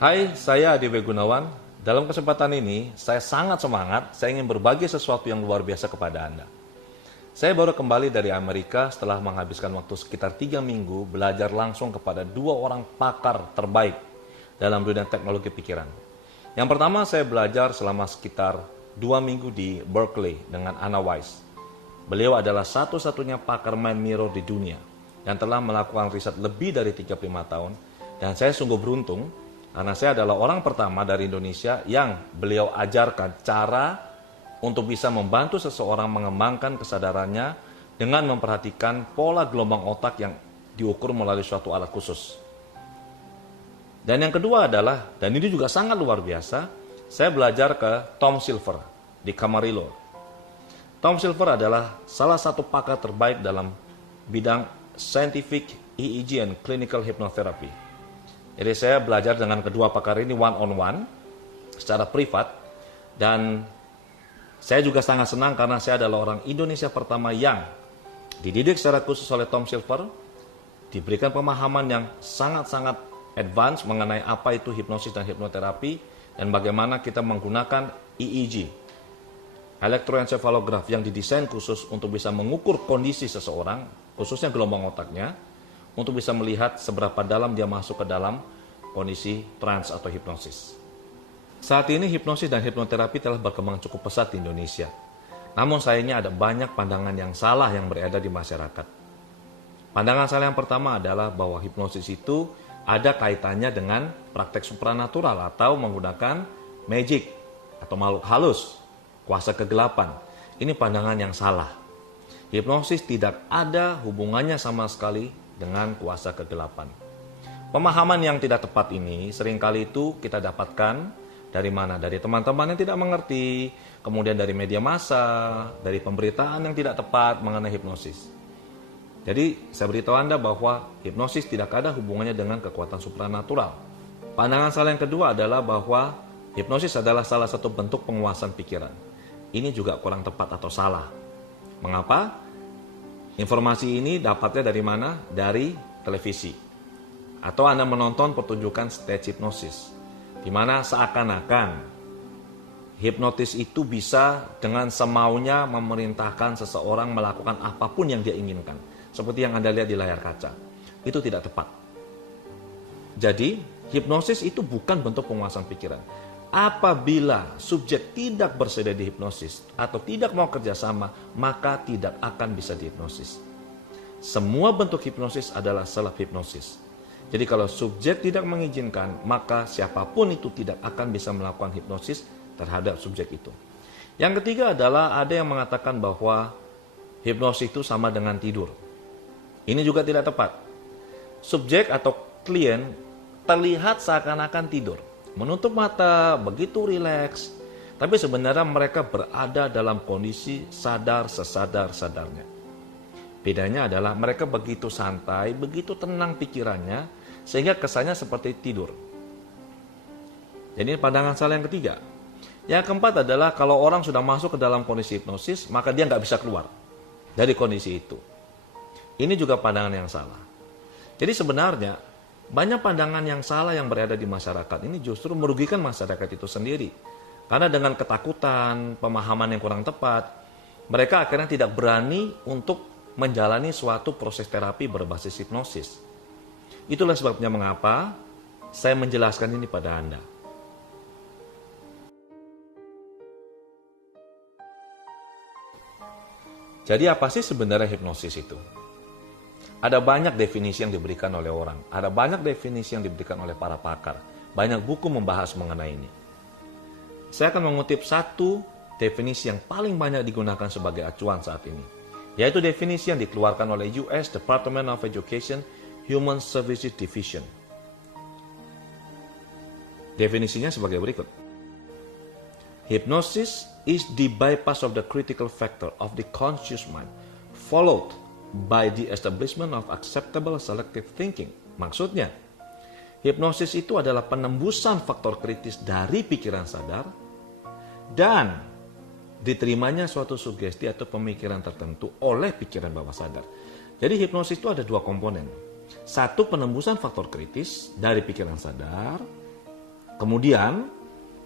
Hai, saya Adi W. Gunawan. Dalam kesempatan ini, saya sangat semangat. Saya ingin berbagi sesuatu yang luar biasa kepada Anda. Saya baru kembali dari Amerika setelah menghabiskan waktu sekitar 3 minggu belajar langsung kepada 2 orang pakar terbaik dalam dunia teknologi pikiran. Yang pertama, saya belajar selama sekitar 2 minggu di Berkeley dengan Anna Weiss. Beliau adalah satu-satunya pakar mind mirror di dunia yang telah melakukan riset lebih dari 35 tahun. Dan saya sungguh beruntung karena saya adalah orang pertama dari Indonesia yang beliau ajarkan cara untuk bisa membantu seseorang mengembangkan kesadarannya dengan memperhatikan pola gelombang otak yang diukur melalui suatu alat khusus. Dan yang kedua adalah, dan ini juga sangat luar biasa, saya belajar ke Tom Silver di Camarillo. Tom Silver adalah salah satu pakar terbaik dalam bidang scientific EEG and clinical hypnotherapy. Jadi saya belajar dengan kedua pakar ini one on one secara privat, dan saya juga sangat senang karena saya adalah orang Indonesia pertama yang dididik secara khusus oleh Tom Silver, diberikan pemahaman yang sangat-sangat advance mengenai apa itu hipnosis dan hipnoterapi dan bagaimana kita menggunakan EEG, elektroencephalograph, yang didesain khusus untuk bisa mengukur kondisi seseorang, khususnya gelombang otaknya, untuk bisa melihat seberapa dalam dia masuk ke dalam kondisi trance atau hipnosis. Saat ini hipnosis dan hipnoterapi telah berkembang cukup pesat di Indonesia. Namun sayangnya ada banyak pandangan yang salah yang beredar di masyarakat. Pandangan salah yang pertama adalah bahwa hipnosis itu ada kaitannya dengan praktek supranatural atau menggunakan magic atau makhluk halus, kuasa kegelapan. Ini pandangan yang salah. Hipnosis tidak ada hubungannya sama sekali dengan kuasa kegelapan. Pemahaman yang tidak tepat ini seringkali itu kita dapatkan dari mana? Dari teman-teman yang tidak mengerti, kemudian dari media massa, dari pemberitaan yang tidak tepat mengenai hipnosis. Jadi saya beritahu Anda bahwa hipnosis tidak ada hubungannya dengan kekuatan supranatural. Pandangan salah yang kedua adalah bahwa hipnosis adalah salah satu bentuk penguasaan pikiran. Ini juga kurang tepat atau salah. Mengapa? Informasi ini dapatnya dari mana? Dari televisi. Atau Anda menonton pertunjukan stage hipnosis, di mana seakan-akan hipnotis itu bisa dengan semaunya memerintahkan seseorang melakukan apapun yang dia inginkan. Seperti yang Anda lihat di layar kaca. Itu tidak tepat. Jadi, hipnosis itu bukan bentuk penguasaan pikiran. Apabila subjek tidak bersedia di hipnosis atau tidak mau kerjasama, maka tidak akan bisa dihipnosis. Semua bentuk hipnosis adalah self-hipnosis. Jadi kalau subjek tidak mengizinkan, maka siapapun itu tidak akan bisa melakukan hipnosis terhadap subjek itu. Yang ketiga adalah ada yang mengatakan bahwa hipnosis itu sama dengan tidur. Ini juga tidak tepat. Subjek atau klien terlihat seakan-akan tidur, menutup mata, begitu rileks, tapi sebenarnya mereka berada dalam kondisi sadar sesadar-sadarnya. Bedanya adalah mereka begitu santai, begitu tenang pikirannya, sehingga kesannya seperti tidur. Jadi pandangan salah yang ketiga. Yang keempat adalah kalau orang sudah masuk ke dalam kondisi hipnosis, maka dia nggak bisa keluar dari kondisi itu. Ini juga pandangan yang salah. Jadi sebenarnya banyak pandangan yang salah yang berada di masyarakat ini justru merugikan masyarakat itu sendiri. Karena dengan ketakutan, pemahaman yang kurang tepat, mereka akhirnya tidak berani untuk menjalani suatu proses terapi berbasis hipnosis. Itulah sebabnya mengapa saya menjelaskan ini pada Anda. Jadi apa sih sebenarnya hipnosis itu? Ada banyak definisi yang diberikan oleh orang, ada banyak definisi yang diberikan oleh para pakar. Banyak buku membahas mengenai ini. Saya akan mengutip satu definisi yang paling banyak digunakan sebagai acuan saat ini, yaitu definisi yang dikeluarkan oleh US Department of Education Human Services Division. Definisinya sebagai berikut. Hypnosis is the bypass of the critical factor of the conscious mind, followed by the establishment of acceptable selective thinking. Maksudnya, hipnosis itu adalah penembusan faktor kritis dari pikiran sadar dan diterimanya suatu sugesti atau pemikiran tertentu oleh pikiran bawah sadar. Jadi hipnosis itu ada dua komponen. Satu, penembusan faktor kritis dari pikiran sadar. Kemudian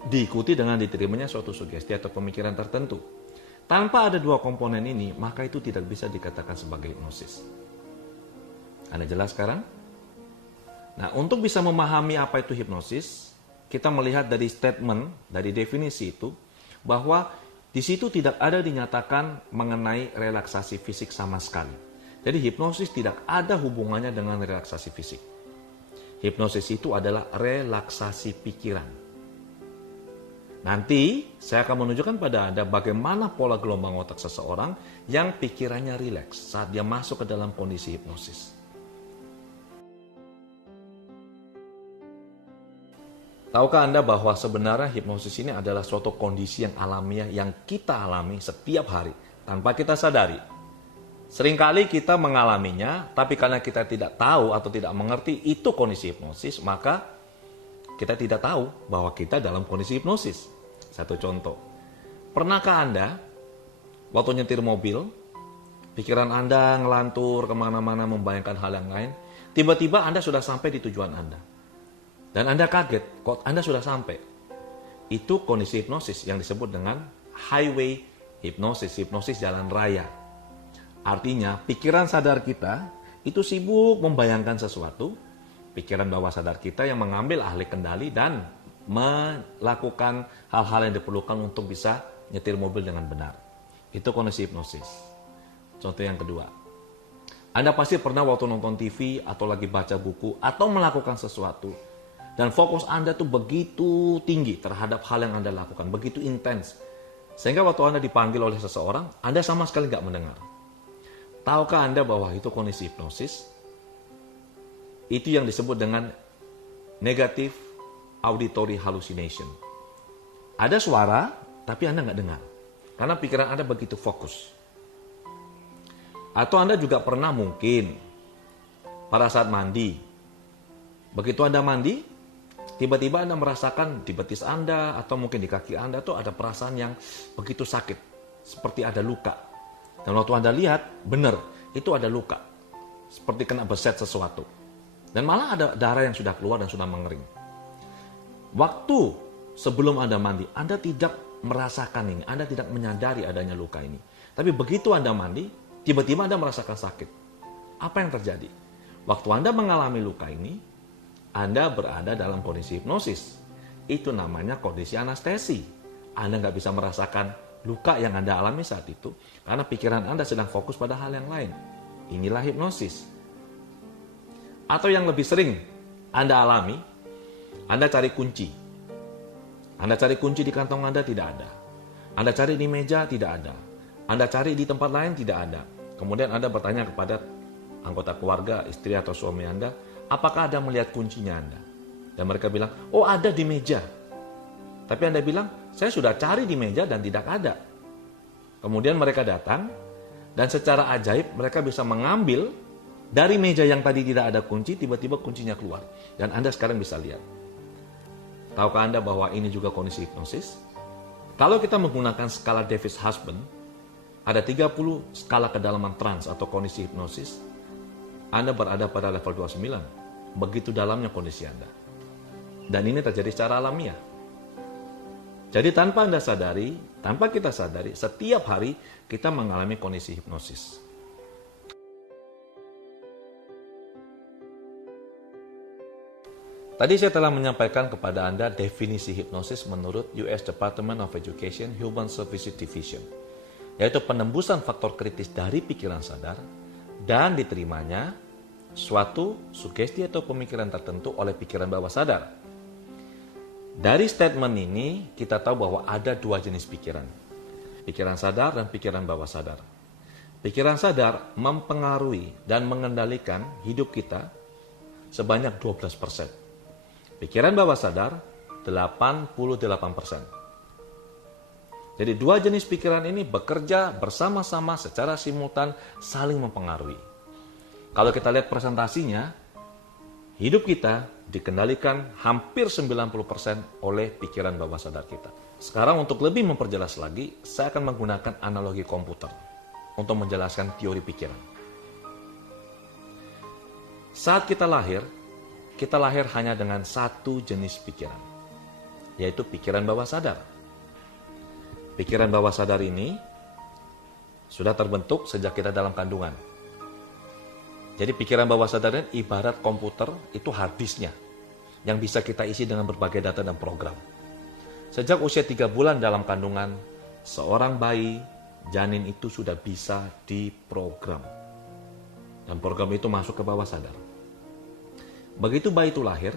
diikuti dengan diterimanya suatu sugesti atau pemikiran tertentu. Tanpa ada dua komponen ini, maka itu tidak bisa dikatakan sebagai hipnosis. Anda jelas sekarang? Nah, untuk bisa memahami apa itu hipnosis, kita melihat dari statement, dari definisi itu, bahwa di situ tidak ada dinyatakan mengenai relaksasi fisik sama sekali. Jadi hipnosis tidak ada hubungannya dengan relaksasi fisik. Hipnosis itu adalah relaksasi pikiran. Nanti saya akan menunjukkan pada Anda bagaimana pola gelombang otak seseorang yang pikirannya rileks saat dia masuk ke dalam kondisi hipnosis. Tahukah Anda bahwa sebenarnya hipnosis ini adalah suatu kondisi yang alamiah yang kita alami setiap hari tanpa kita sadari. Seringkali kita mengalaminya, tapi karena kita tidak tahu atau tidak mengerti itu kondisi hipnosis, maka kita tidak tahu bahwa kita dalam kondisi hipnosis. Satu contoh, pernahkah Anda waktu nyetir mobil, pikiran Anda ngelantur kemana-mana membayangkan hal yang lain, tiba-tiba Anda sudah sampai di tujuan Anda. Dan Anda kaget, kok Anda sudah sampai. Itu kondisi hipnosis yang disebut dengan highway hipnosis, hipnosis jalan raya. Artinya, pikiran sadar kita itu sibuk membayangkan sesuatu, pikiran bawah sadar kita yang mengambil alih kendali dan melakukan hal-hal yang diperlukan untuk bisa nyetir mobil dengan benar. Itu kondisi hipnosis. Contoh yang kedua, Anda pasti pernah waktu nonton TV atau lagi baca buku atau melakukan sesuatu, dan fokus Anda tuh begitu tinggi terhadap hal yang Anda lakukan, begitu intens. Sehingga waktu Anda dipanggil oleh seseorang, Anda sama sekali nggak mendengar. Tahukah Anda bahwa itu kondisi hipnosis? Itu yang disebut dengan negative auditory hallucination. Ada suara, tapi Anda nggak dengar. Karena pikiran Anda begitu fokus. Atau Anda juga pernah mungkin pada saat mandi. Begitu Anda mandi, tiba-tiba Anda merasakan di betis Anda atau mungkin di kaki Anda tuh ada perasaan yang begitu sakit. Seperti ada luka. Dan waktu Anda lihat, benar, itu ada luka. Seperti kena beset sesuatu. Dan malah ada darah yang sudah keluar dan sudah mengering. Waktu sebelum Anda mandi, Anda tidak merasakan ini. Anda tidak menyadari adanya luka ini. Tapi begitu Anda mandi, tiba-tiba Anda merasakan sakit. Apa yang terjadi? Waktu Anda mengalami luka ini, Anda berada dalam kondisi hipnosis. Itu namanya kondisi anestesi. Anda nggak bisa merasakan luka yang Anda alami saat itu, karena pikiran Anda sedang fokus pada hal yang lain. Inilah hipnosis. Atau yang lebih sering Anda alami, Anda cari kunci. Anda cari kunci di kantong Anda, tidak ada. Anda cari di meja, tidak ada. Anda cari di tempat lain, tidak ada. Kemudian Anda bertanya kepada anggota keluarga, istri atau suami Anda, apakah Anda melihat kuncinya Anda? Dan mereka bilang, oh ada di meja. Tapi Anda bilang, saya sudah cari di meja dan tidak ada. Kemudian mereka datang, dan secara ajaib mereka bisa mengambil dari meja yang tadi tidak ada kunci, tiba-tiba kuncinya keluar. Dan Anda sekarang bisa lihat. Tahukah Anda bahwa ini juga kondisi hipnosis? Kalau kita menggunakan skala Davis-Husband, ada 30 skala kedalaman trans atau kondisi hipnosis. Anda berada pada level 29. Begitu dalamnya kondisi Anda. Dan ini terjadi secara alamiah. Jadi tanpa Anda sadari, tanpa kita sadari, setiap hari kita mengalami kondisi hipnosis. Tadi saya telah menyampaikan kepada Anda definisi hipnosis menurut US Department of Education Human Services Division, yaitu penembusan faktor kritis dari pikiran sadar dan diterimanya suatu sugesti atau pemikiran tertentu oleh pikiran bawah sadar. Dari statement ini kita tahu bahwa ada dua jenis pikiran, pikiran sadar dan pikiran bawah sadar. Pikiran sadar mempengaruhi dan mengendalikan hidup kita sebanyak 12%. Pikiran bawah sadar 88%. Jadi dua jenis pikiran ini bekerja bersama-sama secara simultan saling mempengaruhi. Kalau kita lihat presentasinya, hidup kita dikendalikan hampir 90% oleh pikiran bawah sadar kita. Sekarang untuk lebih memperjelas lagi, saya akan menggunakan analogi komputer untuk menjelaskan teori pikiran. Saat kita lahir hanya dengan satu jenis pikiran. yaitu pikiran bawah sadar. Pikiran bawah sadar ini sudah terbentuk sejak kita dalam kandungan. Jadi pikiran bawah sadar ini ibarat komputer, itu hard disknya yang bisa kita isi dengan berbagai data dan program. Sejak usia 3 bulan dalam kandungan, seorang bayi, janin itu sudah bisa diprogram. Dan program itu masuk ke bawah sadar. Begitu bayi itu lahir,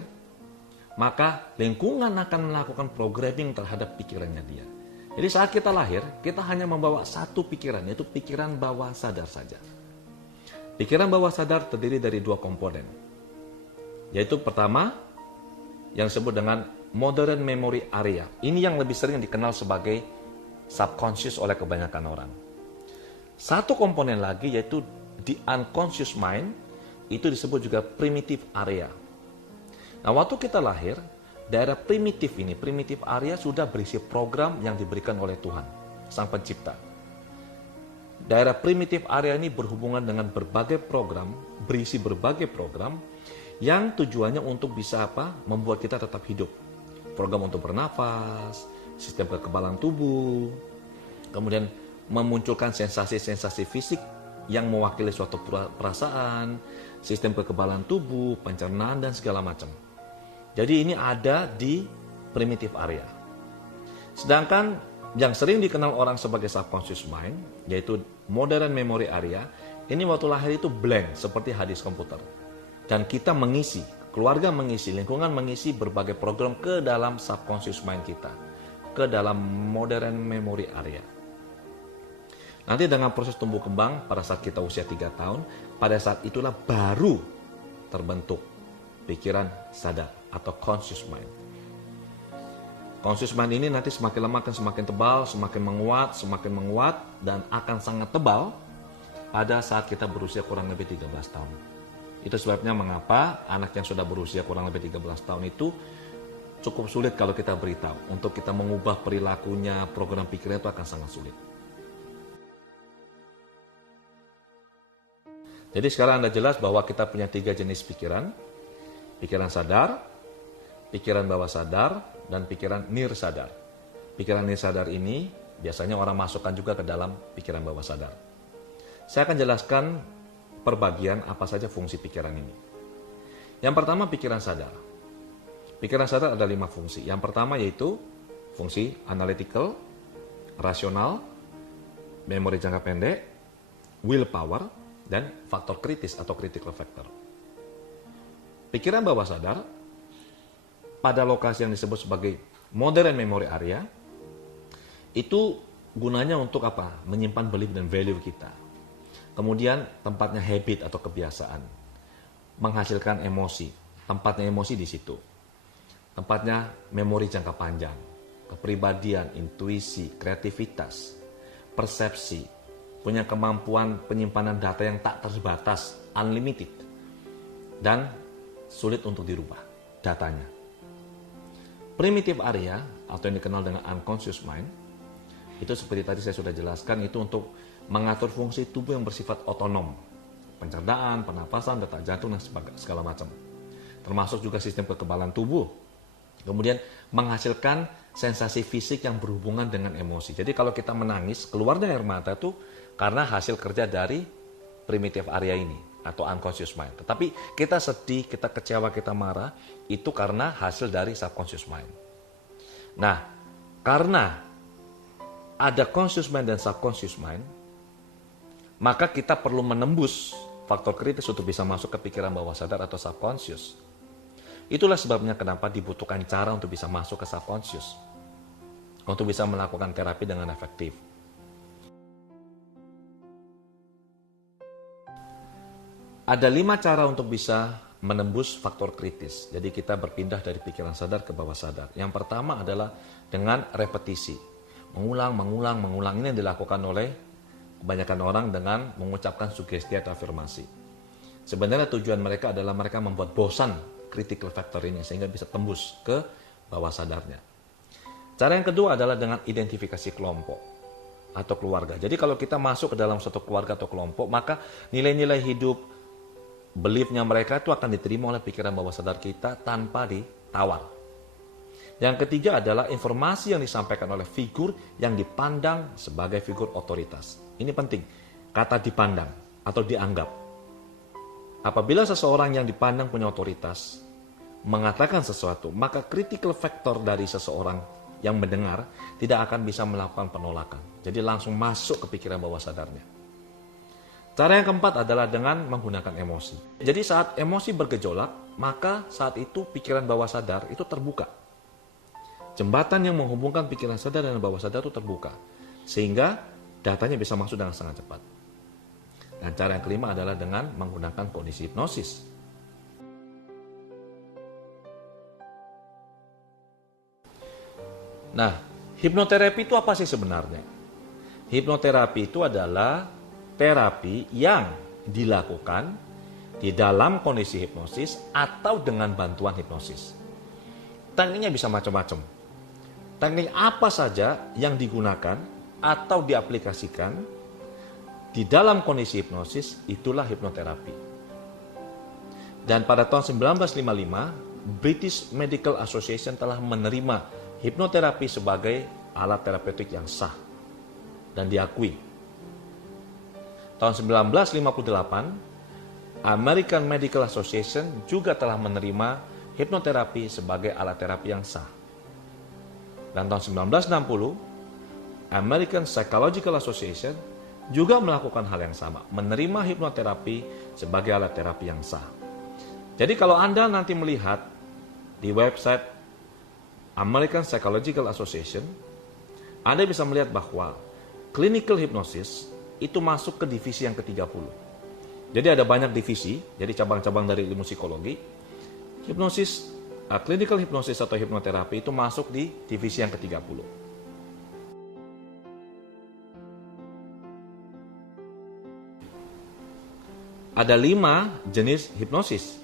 maka lingkungan akan melakukan programming terhadap pikirannya dia. Jadi saat kita lahir, kita hanya membawa satu pikiran, yaitu pikiran bawah sadar saja. Pikiran bawah sadar terdiri dari 2 komponen. Yaitu pertama, yang disebut dengan modern memory area. Ini yang lebih sering dikenal sebagai subconscious oleh kebanyakan orang. Satu komponen lagi yaitu the unconscious mind, itu disebut juga primitive area. Nah, waktu kita lahir, daerah primitif ini, primitive area sudah berisi program yang diberikan oleh Tuhan, Sang Pencipta. Daerah primitive area ini berhubungan dengan berbagai program, berisi berbagai program yang tujuannya untuk bisa membuat kita tetap hidup. Program untuk bernafas, sistem kekebalan tubuh, kemudian memunculkan sensasi-sensasi fisik yang mewakili suatu perasaan, sistem kekebalan tubuh, pencernaan, dan segala macam. Jadi ini ada di primitive area. Sedangkan yang sering dikenal orang sebagai subconscious mind, yaitu modern memory area, ini waktu lahir itu blank seperti hard disk komputer. Dan kita mengisi, keluarga mengisi, lingkungan mengisi berbagai program ke dalam subconscious mind kita, ke dalam modern memory area. Nanti dengan proses tumbuh kembang pada saat kita usia 3 tahun, pada saat itulah baru terbentuk pikiran sadar atau conscious mind. Conscious mind ini nanti semakin lama akan semakin tebal, semakin menguat, dan akan sangat tebal pada saat kita berusia kurang lebih 13 tahun. Itu sebabnya mengapa anak yang sudah berusia kurang lebih 13 tahun itu cukup sulit kalau kita beritahu. Untuk kita mengubah perilakunya, program pikirnya itu akan sangat sulit. Jadi sekarang Anda jelas bahwa kita punya 3 jenis pikiran. Pikiran sadar, pikiran bawah sadar, dan pikiran nirsadar. Pikiran nirsadar ini biasanya orang masukkan juga ke dalam pikiran bawah sadar. Saya akan jelaskan perbagian apa saja fungsi pikiran ini. Yang pertama, pikiran sadar. Pikiran sadar ada 5 fungsi. Yang pertama yaitu fungsi analytical, rasional, memori jangka pendek, willpower, dan faktor kritis atau critical factor. Pikiran bawah sadar pada lokasi yang disebut sebagai modern memory area itu gunanya untuk apa? Menyimpan belief dan value kita. Kemudian tempatnya habit atau kebiasaan, menghasilkan emosi, tempatnya emosi di situ. Tempatnya memori jangka panjang, kepribadian, intuisi, kreativitas, persepsi, punya kemampuan penyimpanan data yang tak terbatas, unlimited, dan sulit untuk dirubah datanya. Primitive area atau yang dikenal dengan unconscious mind, itu seperti tadi saya sudah jelaskan, itu untuk mengatur fungsi tubuh yang bersifat otonom, pencernaan, pernapasan, detak jantung, dan segala macam. Termasuk juga sistem kekebalan tubuh. Kemudian menghasilkan sensasi fisik yang berhubungan dengan emosi. Jadi kalau kita menangis, keluarnya air mata itu karena hasil kerja dari primitive area ini atau unconscious mind. Tetapi kita sedih, kita kecewa, kita marah, itu karena hasil dari subconscious mind. Nah, karena ada conscious mind dan subconscious mind, maka kita perlu menembus faktor kritis untuk bisa masuk ke pikiran bawah sadar atau subconscious. Itulah sebabnya kenapa dibutuhkan cara untuk bisa masuk ke subconscious, untuk bisa melakukan terapi dengan efektif. Ada 5 cara untuk bisa menembus faktor kritis. Jadi kita berpindah dari pikiran sadar ke bawah sadar. Yang pertama adalah dengan repetisi. Mengulang. Ini yang dilakukan oleh kebanyakan orang dengan mengucapkan sugesti atau afirmasi. Sebenarnya tujuan mereka adalah mereka membuat bosan critical factor ini sehingga bisa tembus ke bawah sadarnya. Cara yang kedua adalah dengan identifikasi kelompok atau keluarga. Jadi kalau kita masuk ke dalam suatu keluarga atau kelompok, maka nilai-nilai hidup, beliefnya mereka itu akan diterima oleh pikiran bawah sadar kita tanpa ditawar. Yang ketiga adalah informasi yang disampaikan oleh figur yang dipandang sebagai figur otoritas. Ini penting, kata dipandang atau dianggap. Apabila seseorang yang dipandang punya otoritas mengatakan sesuatu, maka critical factor dari seseorang yang mendengar tidak akan bisa melakukan penolakan. Jadi langsung masuk ke pikiran bawah sadarnya. Cara yang keempat adalah dengan menggunakan emosi. Jadi saat emosi bergejolak, maka saat itu pikiran bawah sadar itu terbuka. Jembatan yang menghubungkan pikiran sadar dan bawah sadar itu terbuka. Sehingga datanya bisa masuk dengan sangat cepat. Dan cara yang kelima adalah dengan menggunakan kondisi hipnosis. Nah, hipnoterapi itu apa sih sebenarnya? Hipnoterapi itu adalah terapi yang dilakukan di dalam kondisi hipnosis atau dengan bantuan hipnosis. Tekniknya bisa macam-macam. Teknik apa saja yang digunakan atau diaplikasikan di dalam kondisi hipnosis, itulah hipnoterapi. Dan pada tahun 1955, British Medical Association telah menerima hipnoterapi sebagai alat terapeutik yang sah dan diakui. Tahun 1958, American Medical Association juga telah menerima hipnoterapi sebagai alat terapi yang sah. Dan tahun 1960, American Psychological Association juga melakukan hal yang sama, menerima hipnoterapi sebagai alat terapi yang sah. Jadi kalau Anda nanti melihat di website American Psychological Association, Anda bisa melihat bahwa clinical hypnosis itu masuk ke divisi yang ke-30. Jadi ada banyak divisi, jadi cabang-cabang dari ilmu psikologi. Hipnosis, clinical hypnosis atau hipnoterapi itu masuk di divisi yang ke-30. Ada 5 jenis hipnosis.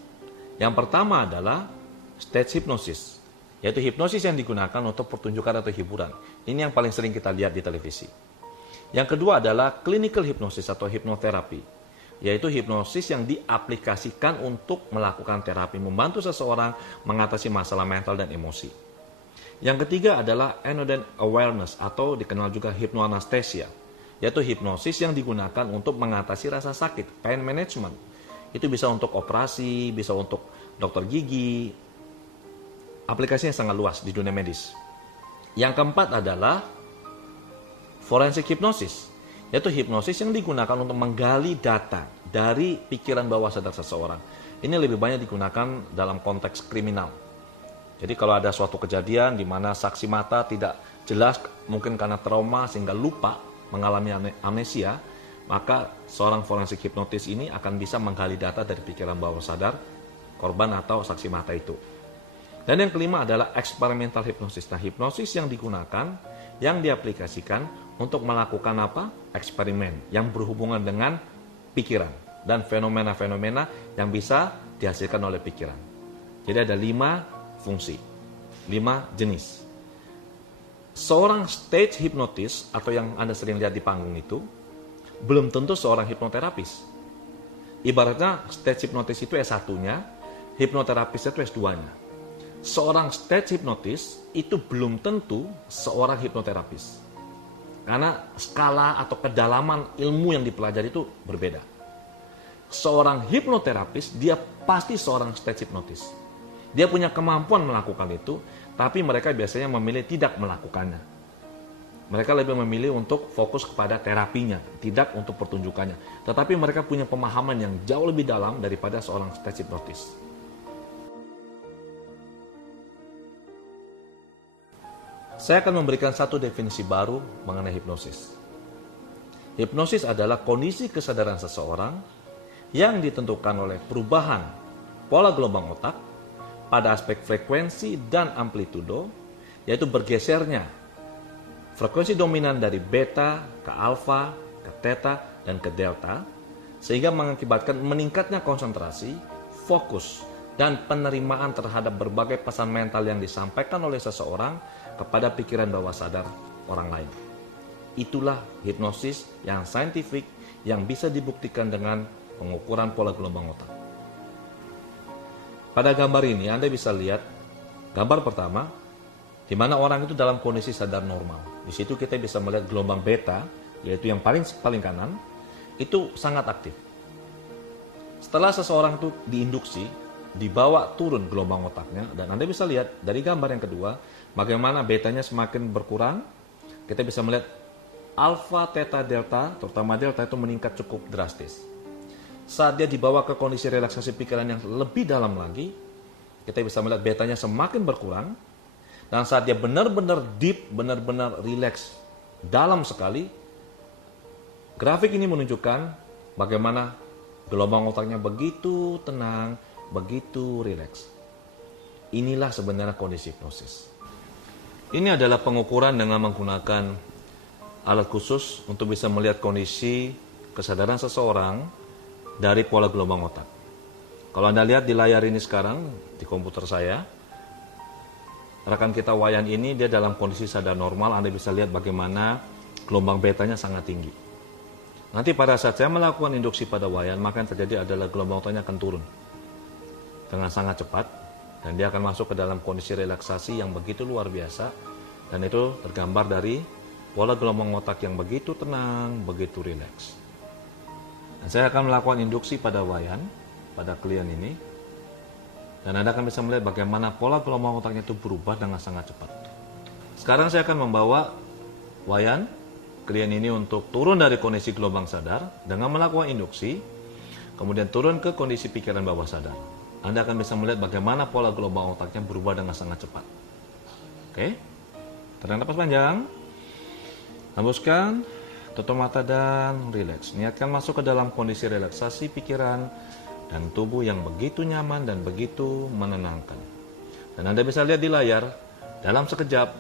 Yang pertama adalah stage hypnosis, yaitu hipnosis yang digunakan untuk pertunjukan atau hiburan. Ini yang paling sering kita lihat di televisi. Yang kedua adalah clinical hypnosis atau hipnoterapi, yaitu hipnosis yang diaplikasikan untuk melakukan terapi, membantu seseorang mengatasi masalah mental dan emosi. Yang ketiga adalah anodyne awareness atau dikenal juga hypnoanesthesia, yaitu hipnosis yang digunakan untuk mengatasi rasa sakit, pain management. Itu bisa untuk operasi, bisa untuk dokter gigi. Aplikasinya sangat luas di dunia medis. Yang keempat adalah forensic hypnosis, yaitu hipnosis yang digunakan untuk menggali data dari pikiran bawah sadar seseorang. Ini lebih banyak digunakan dalam konteks kriminal. Jadi kalau ada suatu kejadian di mana saksi mata tidak jelas, mungkin karena trauma sehingga lupa, mengalami amnesia, maka seorang forensik hipnotis ini akan bisa menggali data dari pikiran bawah sadar korban atau saksi mata itu. Dan yang kelima adalah eksperimental hipnosis. Nah, hipnosis yang digunakan, yang diaplikasikan untuk melakukan apa? Eksperimen yang berhubungan dengan pikiran dan fenomena-fenomena yang bisa dihasilkan oleh pikiran. Jadi ada 5 fungsi, 5 jenis. Seorang stage hipnotis atau yang Anda sering lihat di panggung itu belum tentu seorang hipnoterapis. Ibaratnya stage hipnotis itu S1-nya, hipnoterapis itu S2-nya. Seorang stage hipnotis itu belum tentu seorang hipnoterapis. Karena skala atau kedalaman ilmu yang dipelajari itu berbeda. Seorang hipnoterapis, dia pasti seorang stage hipnotis. Dia punya kemampuan melakukan itu, tapi mereka biasanya memilih tidak melakukannya. Mereka lebih memilih untuk fokus kepada terapinya, tidak untuk pertunjukannya. Tetapi mereka punya pemahaman yang jauh lebih dalam daripada seorang stage hipnotis. Saya akan memberikan satu definisi baru mengenai hipnosis. Hipnosis adalah kondisi kesadaran seseorang yang ditentukan oleh perubahan pola gelombang otak pada aspek frekuensi dan amplitudo, yaitu bergesernya frekuensi dominan dari beta ke alfa, ke theta, dan ke delta, sehingga mengakibatkan meningkatnya konsentrasi, fokus, dan penerimaan terhadap berbagai pesan mental yang disampaikan oleh seseorang kepada pikiran bawah sadar orang lain. Itulah hipnosis yang saintifik yang bisa dibuktikan dengan pengukuran pola gelombang otak. Pada gambar ini Anda bisa lihat gambar pertama, di mana orang itu dalam kondisi sadar normal. Di situ kita bisa melihat gelombang beta, yaitu yang paling kanan, itu sangat aktif. Setelah seseorang itu diinduksi, dibawa turun gelombang otaknya, dan Anda bisa lihat dari gambar yang kedua, bagaimana betanya semakin berkurang. Kita bisa melihat alfa, theta, delta, terutama delta itu meningkat cukup drastis. Saat dia dibawa ke kondisi relaksasi pikiran yang lebih dalam lagi, kita bisa melihat betanya semakin berkurang. Dan saat dia benar-benar deep, benar-benar relax, dalam sekali, grafik ini menunjukkan bagaimana gelombang otaknya begitu tenang, begitu rileks. Inilah sebenarnya kondisi hipnosis. Ini adalah pengukuran dengan menggunakan alat khusus untuk bisa melihat kondisi kesadaran seseorang dari pola gelombang otak. Kalau Anda lihat di layar ini sekarang, di komputer saya, rekan kita Wayan ini dia dalam kondisi sadar normal. Anda bisa lihat bagaimana gelombang betanya sangat tinggi. Nanti pada saat saya melakukan induksi pada Wayan, maka yang terjadi adalah gelombang otaknya akan turun dengan sangat cepat, dan dia akan masuk ke dalam kondisi relaksasi yang begitu luar biasa, dan itu tergambar dari pola gelombang otak yang begitu tenang, begitu rileks. Dan saya akan melakukan induksi pada Wayan, pada klien ini, dan Anda akan bisa melihat bagaimana pola gelombang otaknya itu berubah dengan sangat cepat. Sekarang saya akan membawa Wayan, klien ini, untuk turun dari kondisi gelombang sadar dengan melakukan induksi, kemudian turun ke kondisi pikiran bawah sadar. Anda akan bisa melihat bagaimana pola gelombang otaknya berubah dengan sangat cepat. Oke, tarik nafas panjang, hembuskan, tutup mata dan rileks. Niatkan masuk ke dalam kondisi relaksasi pikiran dan tubuh yang begitu nyaman dan begitu menenangkan. Dan Anda bisa lihat di layar, dalam sekejap,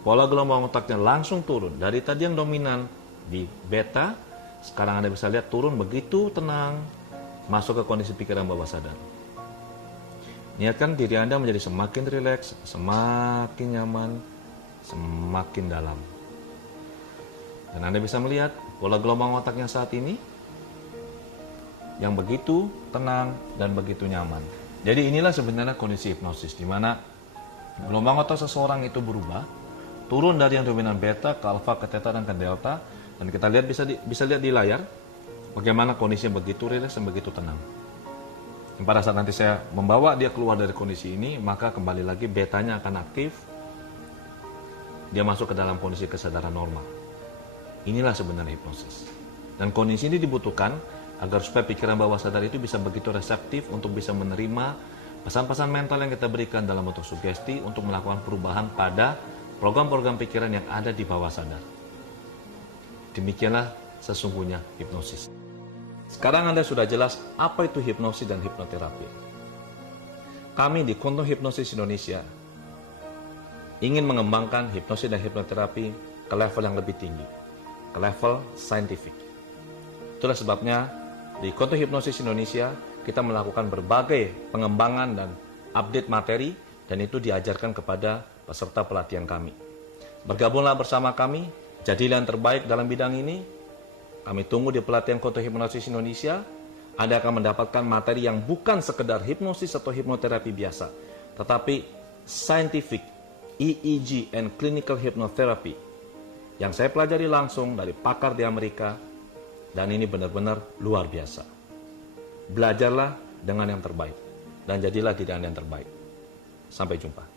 pola gelombang otaknya langsung turun. Dari tadi yang dominan di beta, sekarang Anda bisa lihat turun begitu tenang, masuk ke kondisi pikiran bawah sadar. Niatkan diri Anda menjadi semakin rileks, semakin nyaman, semakin dalam. Dan Anda bisa melihat pola gelombang otaknya saat ini yang begitu tenang dan begitu nyaman. Jadi inilah sebenarnya kondisi hipnosis, di mana gelombang otak seseorang itu berubah, turun dari yang dominan beta ke alfa, ke theta, dan ke delta. Dan kita lihat bisa lihat di layar bagaimana kondisinya begitu rileks dan begitu tenang. Dan pada saat nanti saya membawa dia keluar dari kondisi ini, maka kembali lagi betanya akan aktif, dia masuk ke dalam kondisi kesadaran normal. Inilah sebenarnya hipnosis. Dan kondisi ini dibutuhkan agar supaya pikiran bawah sadar itu bisa begitu reseptif untuk bisa menerima pesan-pesan mental yang kita berikan dalam bentuk sugesti untuk melakukan perubahan pada program-program pikiran yang ada di bawah sadar. Demikianlah sesungguhnya hipnosis. Sekarang Anda sudah jelas apa itu hipnosis dan hipnoterapi. Kami di Quantum Hypnosis Indonesia ingin mengembangkan hipnosis dan hipnoterapi ke level yang lebih tinggi, ke level scientific. Itulah sebabnya di Quantum Hypnosis Indonesia, kita melakukan berbagai pengembangan dan update materi, dan itu diajarkan kepada peserta pelatihan kami. Bergabunglah bersama kami, jadilah yang terbaik dalam bidang ini. Kami tunggu di pelatihan Quantum Hypnosis Indonesia. Anda akan mendapatkan materi yang bukan sekedar hipnosis atau hipnoterapi biasa, tetapi scientific, EEG, and clinical hypnotherapy yang saya pelajari langsung dari pakar di Amerika. Dan ini benar-benar luar biasa. Belajarlah dengan yang terbaik, dan jadilah diri Anda yang terbaik. Sampai jumpa.